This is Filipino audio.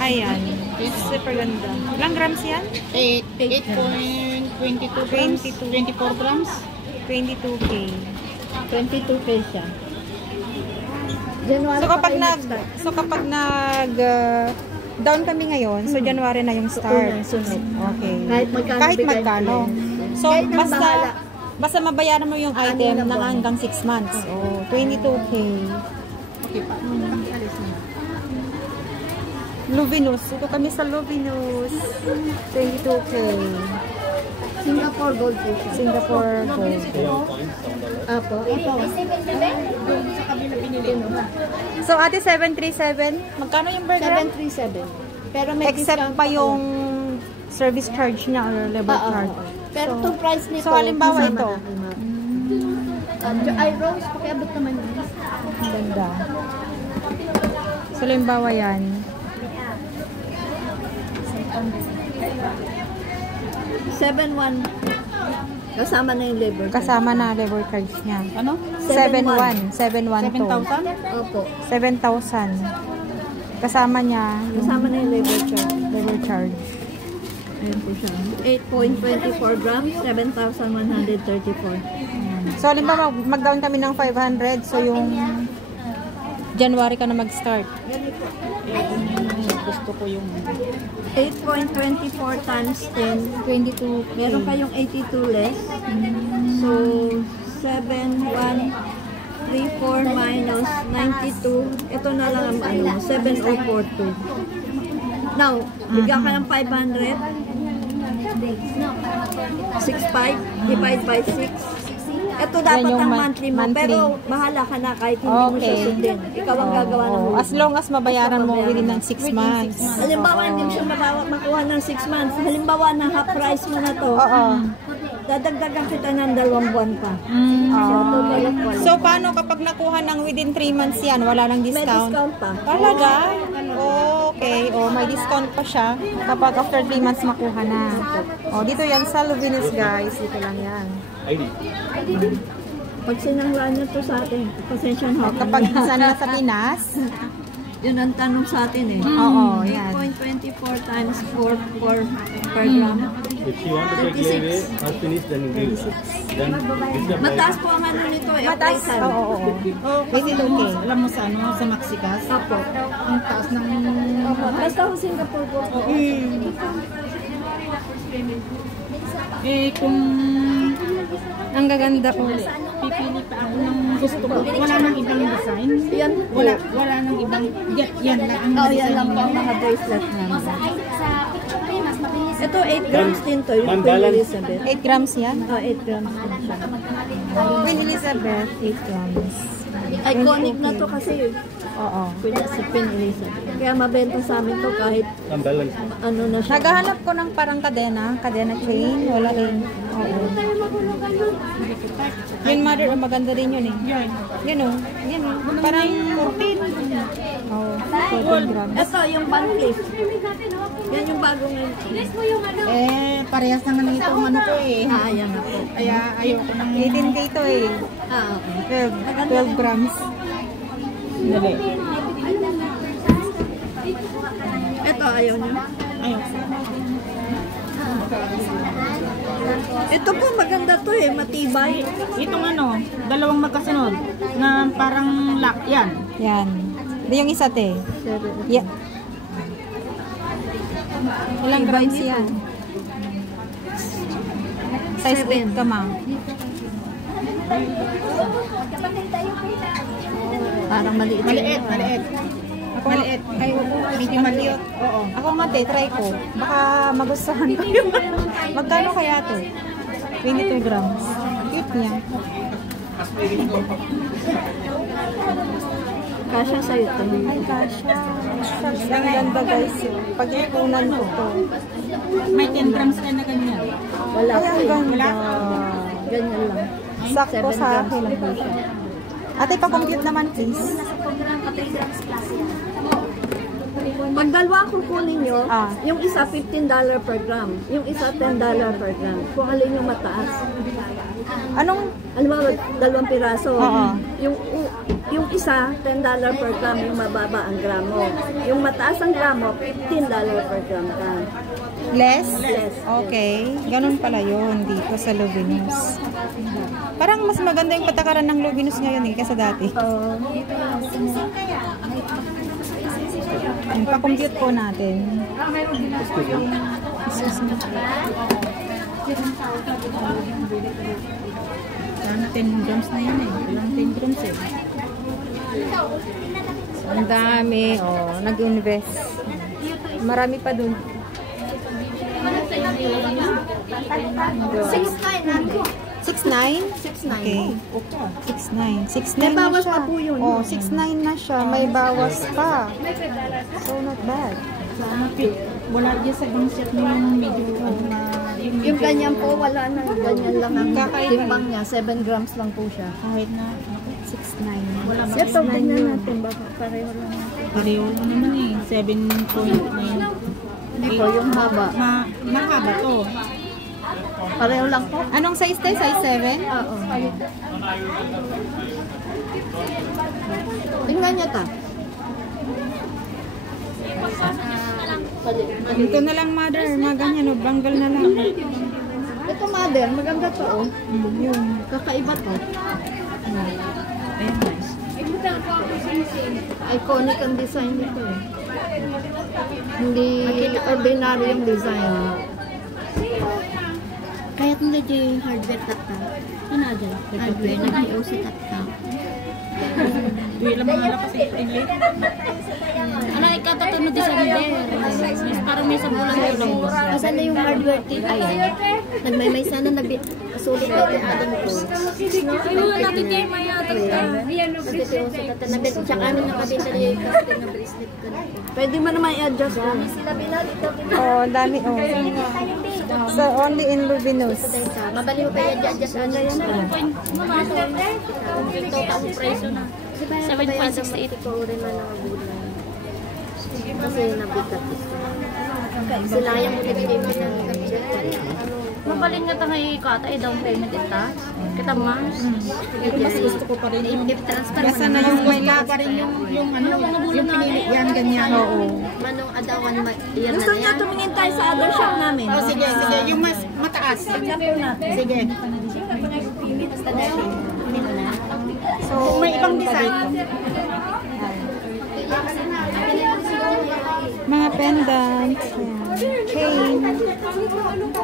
Ayan. Super ganda. Ilang grams yan? 8.22 grams. 24 grams. 22K. 22K siya. So kapag nag down kami ngayon, so January na yung start. Okay. Kahit magkano. So basta mabayaran mo yung item ng hanggang 6 months. Oh, 22K. Okay pa. Luvinous. Ito kami sa Luvinous. 22K. Singapore Gold po siya. Singapore Gold. Apo. Ito. So ate 737, magkano yung burger? 737. Pero may except pa yung service charge niya or labor charge. Pero itong price nito. So halimbawa ito. Ay rose, pakiabot naman yun. Ganda. So halimbawa yan. 7-1. Kasama na yung labor. Kasama na labor charge niya. Ano? 7-1. 7-1 to. 7,000? Opo. 7,000. Kasama niya. Kasama na yung labor charge. Labor charge. Ayan po siya. 8.24 grams, 7,134. So, halimbawa, mag-down kami ng 500. So, yung January ka na mag-start. Gusto ko yung 8.24 times 10. 22. Meron kayong 82 less. So, 7,134 minus 92. Ito na lang ang 7,042. Now, bigyan ka ng 500. 6.5 divide by 6. Ito dapat ang monthly mo. Pero bahala ka na kahit hindi mo susundin. Ikaw ang gagawa ng huli. As long as mabayaran mo within ng 6 months. Halimbawa, hindi mo siya makuha ng 6 months. Halimbawa, na half price mo na to. Dadagdagan kita ng 2 buwan pa. So, paano kapag nakuha ng within 3 months yan? Wala nang discount? May discount pa. Talaga? Okay. May discount pa siya kapag after 3 months makuha na. Dito yan sa Luvinous, guys. Dito lang yan. Pag sinanglaan nyo to sa atin, pasensya na. Kapag sana sa Pinas, yun ang tanong sa atin eh. Oo, yan. 8.24 times 4 per gram. If you want to take away or finish, then you give. Then Mataas po ang ano nito eh. mataas. Oo. Is it okay? Alam mo sa ano, sa Maxikas? Apo. Ang taas ng Basta ko Singapore po. kung Ang gaganda po. pipili pa ako ng gusto ko. Wala nang ibang design. Yan. Wala nang ibang yan lang ang Yan lang po ang mga bracelet namin. Ito 8 grams din to. Yung Ma'am, Queen balance. Elizabeth. 8 grams yan? 8 grams din siya. Queen Elizabeth, 8 grams. Iconic na to kasi Oo. si Queen Elizabeth. Kaya mabenta sa amin to kahit unbalance. ano na siya. Naghahanap ko ng parang kadena chain. Wala rin. Oo. Yun, mother, maganda rin yun eh. Yan o. Yan o. Parang 14. Oo. 14 grams. Ito yung Van Cleef. Yan yung bagong ngayon. Parehas na nga nito ang ano ko eh. Yan na po. Kaya ayoko nang 18K to eh. Okay. 12 grams. dali. Ito ayaw nyo. Ayoko. Ito po maganda to eh. Matibay. Itong ano, dalawang magkasunod na parang lock. Yan. Yan. Ito yung isa te. Yeah. Ilang grams yan? Size 8 ka ma. Parang maliit. Maliit. Ako, Maliit. Ay, medyo maliit. Oo. Ako nga te, try ko. Baka magustuhan ko yun. Magkano kaya to? 22 grams. Cute niya. Kasya sa'yo to. Ay, kasha. Ang ganda guys. Pag-ipunan ko to. May 10 grams ka na ganyan. Wala Ay, po ang eh. ganda. Ganyan lang. Sakto 7 sa grams akin. lang po siya. Ate, pa-compute naman please. Pag dalawa kukunin nyo, Ah. yung isa $15 per gram, yung isa $10 per gram. Kung alin yung mataas. Anong, Alam mo, 2 piraso. Oo. Yung isa, $10 per gram, yung mababa ang gramo. Yung mataas ang gramo, $15 per gram ka. less? Less. Okay. Ganun pala yun dito sa Luvinous. Parang mas maganda yung patakaran ng Luvinous ngayon kaysa dati. Yung pa-compute po natin. Sana 10 grams na yun eh. Walang 10 grams eh. Ang dami. Oh, nag-invest. Marami pa dun. 6'9"? 6'9". Okay. 6'9". 6'9" May na bawas siya. pa po yun. Oh, 6'9" na siya. May bawas pa. So, not bad. Sana fit. Wala dyan sa ibang set na yung medyo Yung ganyan po, wala na. Ganyan lang ang Kakaiba. timbang niya. 7 grams lang po siya. kahit na 6'9". wala ba. Ito, tingnan natin. Baka pareho lang. Pareho lang naman eh. 7.9. Hindi po, yung haba. Mahaba to. Pareho lang po. Anong size tayo? Size 7? Oo. Tingnan niyo ta. Ito na lang, mother. Mga ganyan, no? Banggal na lang. Ito mother, maganda to oh. Yun. Kakaiba to. Ayan guys. Iconic ang design nito eh. Hindi ordinary yung design. Kahit nila yung hardware tata. Ano dyan? Hardware, nag-ios sa tata. Duwi lang mga lakas eh. Ano, ikatatunod din sa hardware. Parang may sabulan kayo lang. Asan na yung hardware tip? Ayan. Nagmay sana sulit na yung ating ko. Ay, wala natin kayo maya. Nag-ios sa tata. Tsaka ano nakabita na yung custom na bracelet ko. Pwede mo naman i-adjust ko. Sila binalito. Oh, ang dami. Oh. So, only in Luvinous. Mabali mo pa i-adjust. Ano yan? Ito ang presyo na. 7.68 ko rin na nakagulan. Kasi nabigat ito. Sila yung nabigay mo ng mabalin nga tangay katay down payment ita. Kita mas. Mas gusto ko pa rin yung If transfer Basta na yung may wala pa rin yung ano, yung pinili yan, ganyan. Oo. manong adawan yan Gusto na niyo yan. tumingin tayo sa other shop namin? Oh, sige, sige. Yung mas mataas. Sige. So, May ibang design. mga pendants. Yan. Chain. May discount mo nito